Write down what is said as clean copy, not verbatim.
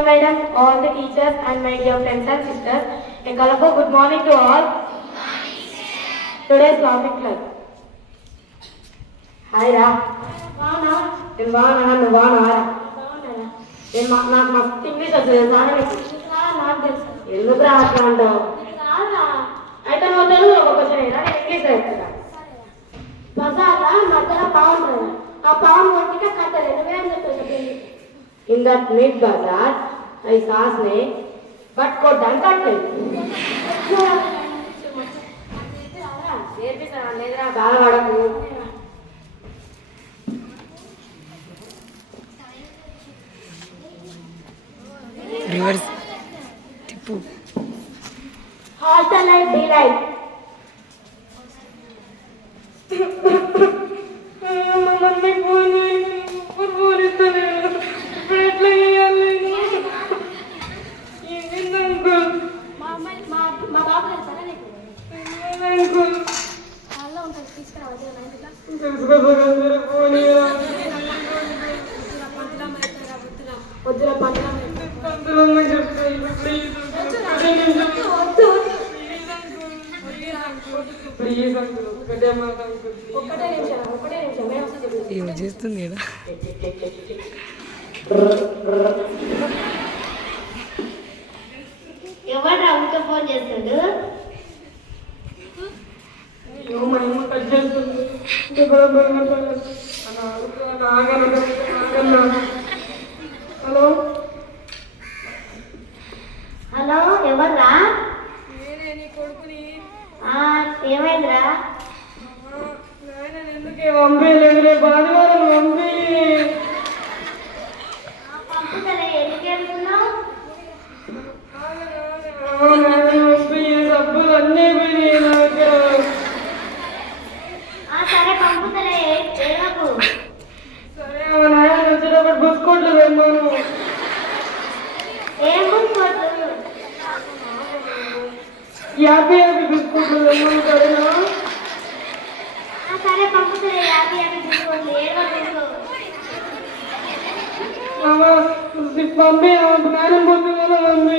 Madam, all the teachers and my dear friends and sisters, a colorful good morning to all. Today's topic club. Hi Ra. Vana. నేను బాగున్నా నువ్వు బాగున్నావా నేను నాకు మస్తు English వస్తుంది నాకు తెలుసు ఎందుకు రా అట్లా అంటావు అయితే నువ్వు తెలుగు ఒక క్వశ్చన్ అయినా నేను ఇంగ్లీష్ చెప్తున్నా బజార్లో మధ్యలో పావును కదా ఆ పావును కొట్టిక కథ నువ్వేం చెప్తావు In that meat bazaar, I saw a snake, but కొట్టడానికి కట్టలేదు నేర్పిస్తాను బాగా పడకు రివర్స్ తిప్పు hostel life the life mummy phone phone ఇస్తాను ఎట్లా చేయాలి మా బాబు తెలుసా నీకు వాళ్ళలో ఉంటుంది తీసుకురావాలి ఫోన్ వద్దురా పంతులు ఏమి చేస్తుంది ఎవరు అమ్మతో ఫోన్ చేస్తాడు హలో హలో ఎవర్రా ఏమైందిరా ఎందుకే పంపేయలేదు బాధవారం పంపి పంపుతలే ఎందుకు వెళ్తున్నావు డబ్బులు అన్నీ పోయినాయి సరే పంపుతలే ఏడకు సరే నాయన వచ్చేటప్పుడు బుక్కోట్లు తెమ్మాను ఏం బుక్కోట్లు యాభై బిస్కెట్లు తెమ్మాను సరేనా సరే పంపుతలే యాభై బిస్కెట్లు ఏడవ పంపి నాయన పొద్దుగా పంపి